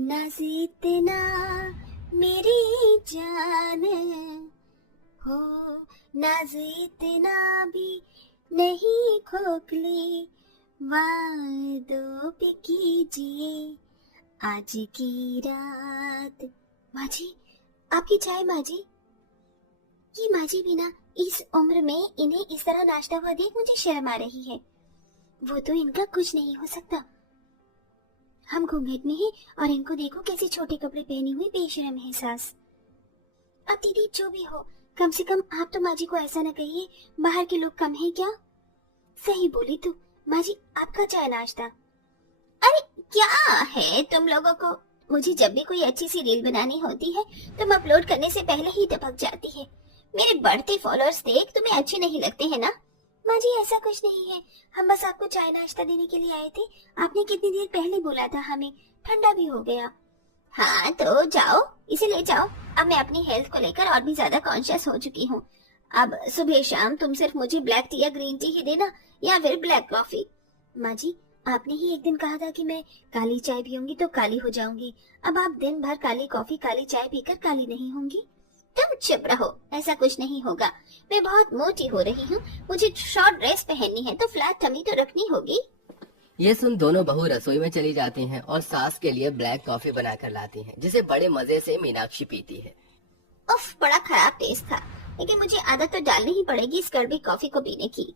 नाज इतना मेरी जान हो, नाज इतना भी नहीं खोखले, वादों पे कीजिए आज की रात। माँ जी, आपकी चाय माँ जी। ये माँ जी भी ना इस उम्र में इन्हें इस तरह नाश्ता हुआ देख मुझे शर्म आ रही है। वो तो इनका कुछ नहीं हो सकता। हम घूंघट में हैं और इनको देखो कैसे छोटे कपड़े पहनी हुई बेशर्म है सास। अब दीदी जो भी हो, कम से कम आप तो माँ जी को ऐसा न कहिए बाहर के लोग कम हैं क्या। सही बोली तू माँ जी, आपका चाय नाश्ता। अरे क्या है तुम लोगों को, मुझे जब भी कोई अच्छी सी रील बनानी होती है तुम अपलोड करने से पहले ही टपक जाती है। मेरे बढ़ते फॉलोअर्स देख तुम्हें अच्छे नहीं लगते हैं ना। माँ जी ऐसा कुछ नहीं है, हम बस आपको चाय नाश्ता देने के लिए आए थे। आपने कितनी देर पहले बोला था हमें, ठंडा भी हो गया। हाँ तो जाओ, इसे ले जाओ। अब मैं अपनी हेल्थ को लेकर और भी ज्यादा कॉन्शियस हो चुकी हूँ। अब सुबह शाम तुम सिर्फ मुझे ब्लैक टी या ग्रीन टी ही देना या फिर ब्लैक कॉफी। माँ जी आपने ही एक दिन कहा था कि मैं काली चाय पीऊंगी तो काली हो जाऊंगी। अब आप दिन भर काली कॉफी काली चाय पीकर काली नहीं होंगी। तुम चुप रहो, ऐसा कुछ नहीं होगा। मैं बहुत मोटी हो रही हूँ, मुझे शॉर्ट ड्रेस पहननी है तो फ्लैट टमी तो रखनी होगी। ये सुन दोनों बहू रसोई में चली जाती हैं और सास के लिए ब्लैक कॉफी बनाकर लाती हैं, जिसे बड़े मजे से मीनाक्षी पीती है। उफ, बड़ा खराब टेस्ट था, लेकिन मुझे आदत तो डालनी ही पड़ेगी इस कड़वी कॉफी को पीने की।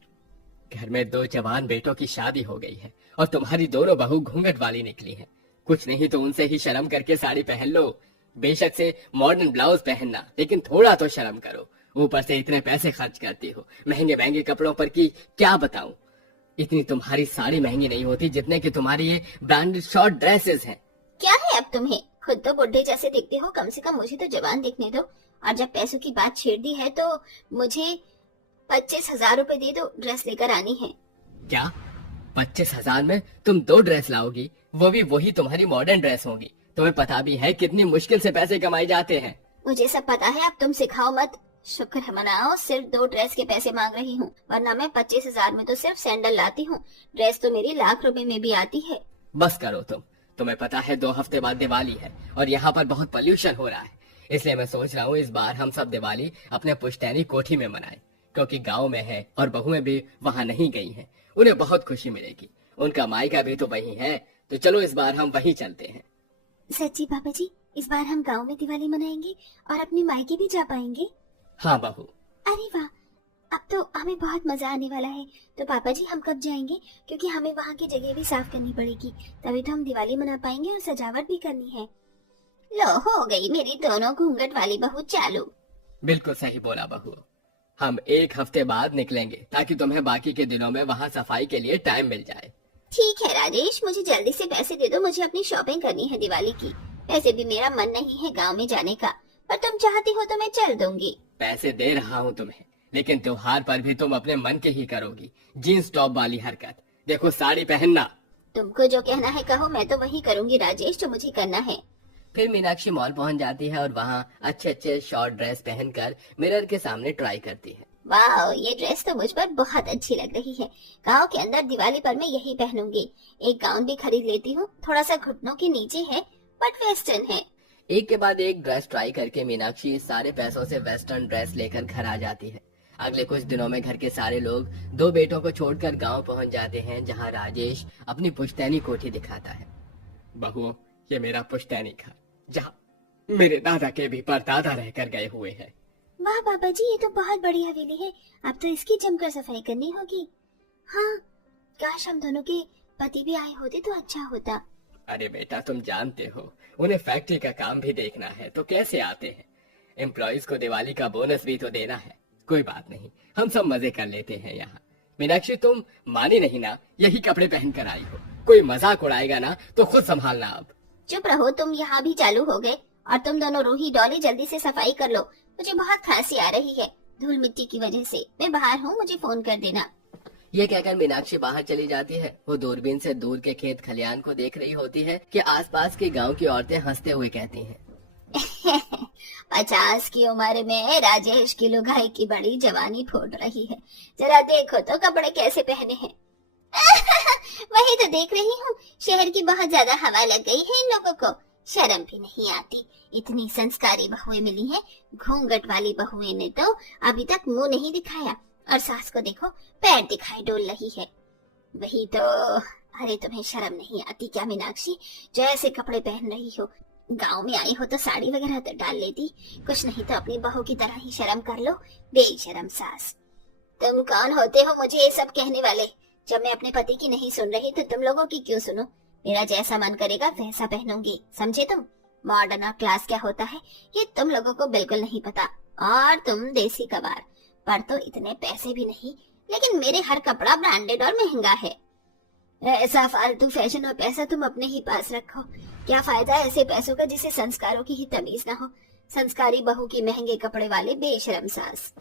घर में 2 जवान बेटों की शादी हो गई है और तुम्हारी दोनों बहू घूंघट वाली निकली हैं। कुछ नहीं तो उनसे ही शर्म करके साड़ी पहन लो। बेशक से मॉडर्न ब्लाउज पहनना, लेकिन थोड़ा तो शर्म करो। ऊपर से इतने पैसे खर्च करती हो महंगे महंगे कपड़ों पर की क्या बताऊं। इतनी तुम्हारी साड़ी महंगी नहीं होती जितने कि तुम्हारी ये ब्रांडेड शॉर्ट ड्रेसेस हैं। क्या है अब तुम्हें, खुद तो बुढ़े जैसे दिखते हो, कम से कम मुझे तो जवान दिखने दो। और जब पैसों की बात छेड़ दी है तो मुझे 25,000 रुपए दे दो, ड्रेस लेकर आनी है। क्या 25,000 में तुम 2 ड्रेस लाओगी, वो भी वही तुम्हारी मॉडर्न ड्रेस होंगी। तुम्हें पता भी है कितनी मुश्किल से पैसे कमाए जाते हैं। मुझे सब पता है, अब तुम सिखाओ मत। शुक्र है मनाओ सिर्फ 2 ड्रेस के पैसे मांग रही हूँ, वरना मैं 25,000 में तो सिर्फ सैंडल लाती हूँ। ड्रेस तो मेरी लाख रुपए में भी आती है। बस करो तुम्हें पता है 2 हफ्ते बाद दिवाली है और यहाँ पर बहुत पोल्यूशन हो रहा है। इसलिए मैं सोच रहा हूँ इस बार हम सब दिवाली अपने पुश्तैनी कोठी में मनाएं, क्योंकि गांव में है और बहुएं भी वहाँ नहीं गई हैं। उन्हें बहुत खुशी मिलेगी, उनका मायका भी तो वही है। तो चलो इस बार हम वहीं चलते हैं। सच्ची पापा जी, इस बार हम गांव में दिवाली मनाएंगे और अपने मायके भी जा पाएंगे। हाँ बहू। अरे वाह, अब तो हमें बहुत मजा आने वाला है। तो पापा जी हम कब जाएंगे, क्योंकि हमें वहाँ की जगह भी साफ करनी पड़ेगी, तभी तो हम दिवाली मना पाएंगे और सजावट भी करनी है। लो हो गई मेरी दोनों घूंघट वाली बहू चालू। बिल्कुल सही बोला बहू। हम 1 हफ्ते बाद निकलेंगे ताकि तुम्हें बाकी के दिनों में वहाँ सफाई के लिए टाइम मिल जाए। ठीक है राजेश, मुझे जल्दी से पैसे दे दो, मुझे अपनी शॉपिंग करनी है दिवाली की। वैसे भी मेरा मन नहीं है गांव में जाने का, पर तुम चाहती हो तो मैं चल दूंगी। पैसे दे रहा हूँ तुम्हें, लेकिन त्योहार पर भी तुम अपने मन के ही करोगी। जीन्स टॉप वाली हरकत, देखो साड़ी पहनना। तुमको जो कहना है कहो, मैं तो वही करूंगी राजेश जो मुझे करना है। फिर मीनाक्षी मॉल पहुंच जाती है और वहाँ अच्छे अच्छे शॉर्ट ड्रेस पहनकर मिरर के सामने ट्राई करती है। वाह, ये ड्रेस तो मुझ पर बहुत अच्छी लग रही है। गांव के अंदर दिवाली पर मैं यही पहनूंगी। एक गाउन भी खरीद लेती हूँ, थोड़ा सा घुटनों के नीचे है बट वेस्टर्न है। एक के बाद एक ड्रेस ट्राई करके मीनाक्षी सारे पैसों से वेस्टर्न ड्रेस लेकर घर आ जाती है। अगले कुछ दिनों में घर के सारे लोग 2 बेटों को छोड़कर गांव पहुंच जाते हैं, जहां राजेश अपनी पुश्तैनी कोठी दिखाता है। बहू, ये मेरा पुश्तैनी घर, जहाँ मेरे दादा के भी परदादा रहकर गए हुए हैं। वाह पापा जी, ये तो बहुत बड़ी हवेली है, अब तो इसकी जमकर सफाई करनी होगी। हाँ, काश हम दोनों के पति भी आए होते तो अच्छा होता। अरे बेटा, तुम जानते हो उन्हें फैक्ट्री का काम भी देखना है, तो कैसे आते हैं। एम्प्लॉइज को दिवाली का बोनस भी तो देना है। कोई बात नहीं, हम सब मजे कर लेते हैं यहाँ। मीनाक्षी, तुम मानी नहीं ना, यही कपड़े पहन कर आई हो। कोई मजाक उड़ाएगा ना तो खुद संभालना। अब चुप रहो, तुम यहाँ भी चालू हो गए। और तुम दोनों रूही डॉली जल्दी से सफाई कर लो, मुझे बहुत खांसी आ रही है धूल मिट्टी की वजह से। मैं बाहर हूँ, मुझे फोन कर देना। ये कहकर मीनाक्षी बाहर चली जाती है। वो दूरबीन से दूर के खेत खलियान को देख रही होती है कि आसपास के गांव की औरतें हंसते हुए कहती हैं 50 की उम्र में राजेश की लुगाई की बड़ी जवानी फूट रही है। जरा देखो तो कपड़े कैसे पहने हैं। वही तो देख रही हूँ, शहर की बहुत ज्यादा हवा लग गई है इन लोगों को। शर्म भी नहीं आती। इतनी संस्कारी बहुएं मिली हैं, घूंघट वाली बहुएं ने तो अभी तक मुंह नहीं दिखाया, और सास को देखो पैर दिखाई डोल रही है। वही तो। अरे तुम्हें शर्म नहीं आती क्या मीनाक्षी, जो ऐसे कपड़े पहन रही हो? गांव में आई हो तो साड़ी वगैरह तो डाल लेती, कुछ नहीं तो अपनी बहू की तरह ही शर्म कर लो। बेशरम सास। तुम कौन होते हो मुझे ये सब कहने वाले? जब मैं अपने पति की नहीं सुन रही तो तुम लोगों की क्यों सुनो? मेरा जैसा मन करेगा वैसा पहनूंगी, समझे तुम? मॉडर्न और क्लास क्या होता है ये तुम लोगों को बिल्कुल नहीं पता। और तुम देसी कबार पर तो इतने पैसे भी नहीं, लेकिन मेरे हर कपड़ा ब्रांडेड और महंगा है। ऐसा फालतू फैशन और पैसा तुम अपने ही पास रखो। क्या फायदा ऐसे पैसों का जिसे संस्कारों की ही तमीज ना हो? संस्कारी बहू की महंगे कपड़े वाले बेशरम सास।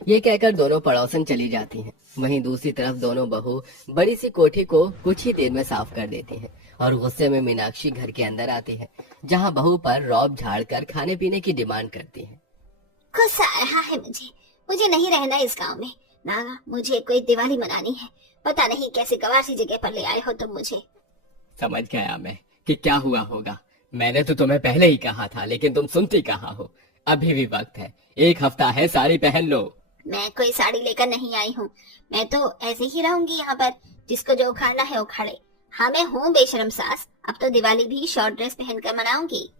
ये कहकर दोनों पड़ोसन चली जाती हैं। वहीं दूसरी तरफ दोनों बहू बड़ी सी कोठी को कुछ ही देर में साफ कर देती हैं और गुस्से में मीनाक्षी घर के अंदर आती है, जहां बहू पर रौब झाड़कर खाने पीने की डिमांड करती है। गुस्सा आ रहा है मुझे नहीं रहना इस गांव में ना। मुझे कोई दिवाली मनानी है। पता नहीं कैसे गवार सी जगह पर ले आए हो तुम मुझे। समझ गया मैं कि क्या हुआ होगा। मैंने तो तुम्हें पहले ही कहा था, लेकिन तुम सुनती कहाँ हो। अभी भी वक्त है, 1 हफ्ता है, साड़ी पहन लो। मैं कोई साड़ी लेकर नहीं आई हूँ, मैं तो ऐसे ही रहूंगी यहाँ पर। जिसको जो उखाड़ना है उखाड़े। हाँ मैं हूँ बेशरम सास, अब तो दिवाली भी शॉर्ट ड्रेस पहनकर मनाऊंगी।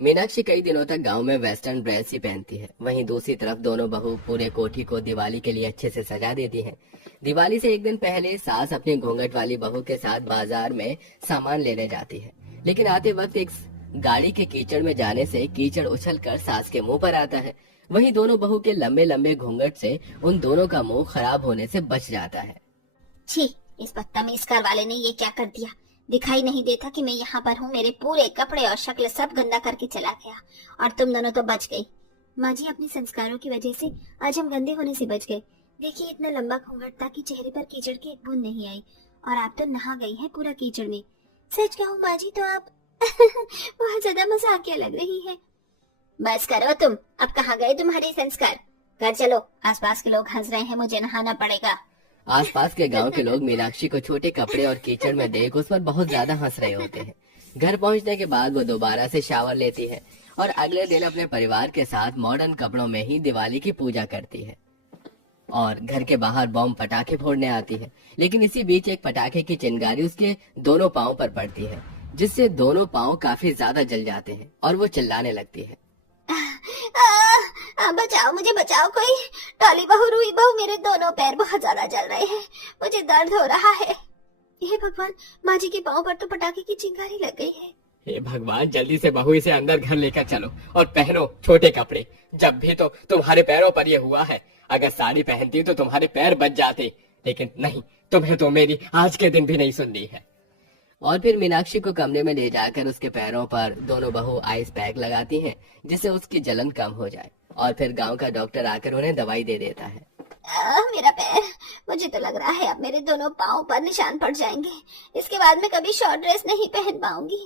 मीनाक्षी कई दिनों तक गांव में वेस्टर्न ड्रेस ही पहनती है। वहीं दूसरी तरफ दोनों बहू पूरे कोठी को दिवाली के लिए अच्छे से सजा देती हैं। दिवाली से एक दिन पहले सास अपनी घूंघट वाली बहू के साथ बाजार में सामान लेने जाती है, लेकिन आते वक्त एक गाड़ी के कीचड़ में जाने से कीचड़ उछलकर सास के मुंह पर आता है। वहीं दोनों बहू के लंबे लंबे घूंघट से उन दोनों का मुंह खराब होने से बच जाता है। छी, इस बदतमीज कार वाले ने ये क्या कर दिया? दिखाई नहीं देता कि मैं यहाँ पर हूँ? मेरे पूरे कपड़े और शक्ल सब गंदा करके चला गया, और तुम दोनों तो बच गई। माँ जी, अपने संस्कारों की वजह से आज हम गंदे होने से बच गए। देखिए इतना लंबा घूंघट था कि चेहरे पर कीचड़ की एक बूंद नहीं आई, और आप तो नहा गई हैं पूरा कीचड़ में। सच कहूँ माँ जी तो आप बहुत ज्यादा मजाकिया लग रही है। बस करो तुम, अब कहाँ गए तुम्हारे संस्कार? घर चलो, आसपास के लोग हंस रहे हैं, मुझे नहाना पड़ेगा। आसपास के गांव के लोग मीनाक्षी को छोटे कपड़े और कीचड़ में देख उस पर बहुत ज्यादा हंस रहे होते हैं। घर पहुंचने के बाद वो दोबारा से शावर लेती है और अगले दिन अपने परिवार के साथ मॉडर्न कपड़ों में ही दिवाली की पूजा करती है और घर के बाहर बम पटाखे फोड़ने आती है। लेकिन इसी बीच एक पटाखे की चिंगारी उसके दोनों पाँव पर पड़ती है, जिससे दोनों पाँव काफी ज्यादा जल जाते हैं और वो चिल्लाने लगती है। बचाओ, मुझे बचाओ कोई। टॉली बहू, रूई बहू, मेरे दोनों पैर बहुत ज्यादा जल रहे हैं, मुझे दर्द हो रहा है। हे भगवान, माँ जी के पाँव पर तो पटाखे की चिंगारी लग गई है। हे भगवान, जल्दी से बहू इसे अंदर घर लेकर चलो और पहनो छोटे कपड़े। जब भी तो तुम्हारे पैरों पर ये हुआ है। अगर साड़ी पहनती तो तुम्हारे पैर बच जाते, लेकिन नहीं, तुम्हें तो मेरी आज के दिन भी नहीं सुननी है। और फिर मीनाक्षी को कमरे में ले जाकर उसके पैरों पर दोनों बहू आइस पैक लगाती हैं, जिससे उसकी जलन कम हो जाए। और फिर गांव का डॉक्टर आकर उन्हें दवाई दे देता है। मेरा पैर, मुझे तो लग रहा है अब मेरे दोनों पाँव पर निशान पड़ जाएंगे। इसके बाद मैं कभी शॉर्ट ड्रेस नहीं पहन पाऊंगी।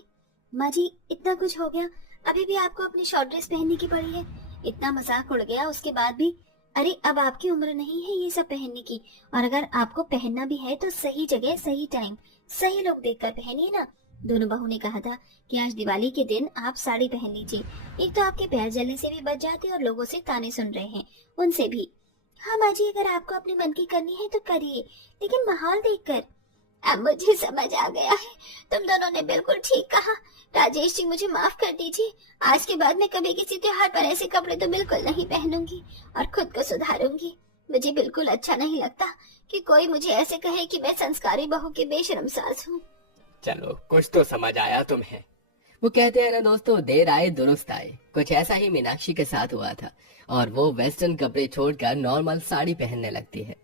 माँ जी, इतना कुछ हो गया, अभी भी आपको अपनी शॉर्ट ड्रेस पहनने की पड़ी है? इतना मजाक उड़ गया उसके बाद भी? अरे अब आपकी उम्र नहीं है ये सब पहनने की, और अगर आपको पहनना भी है तो सही जगह, सही टाइम, सही लोग देखकर पहनिए ना। दोनों बहू ने कहा था कि आज दिवाली के दिन आप साड़ी पहन लीजिए, एक तो आपके पैर जलने से भी बच जाते और लोगों से ताने सुन रहे हैं उनसे भी। हाँ माँ जी, अगर आपको अपने मन की करनी है तो करिए, लेकिन माहौल देखकर। अब मुझे समझ आ गया है, तुम दोनों ने बिल्कुल ठीक कहा। राजेश जी, मुझे माफ कर दीजिए। आज के बाद मैं कभी किसी त्योहार पर ऐसे कपड़े तो बिल्कुल नहीं पहनूंगी और खुद को सुधारूंगी। मुझे बिल्कुल अच्छा नहीं लगता कि कोई मुझे ऐसे कहे कि मैं संस्कारी बहू की बेशर्म सास हूँ। चलो, कुछ तो समझ आया तुम्हें। वो कहते हैं ना दोस्तों, देर आए दुरुस्त आए। कुछ ऐसा ही मीनाक्षी के साथ हुआ था और वो वेस्टर्न कपड़े छोड़कर नॉर्मल साड़ी पहनने लगती है।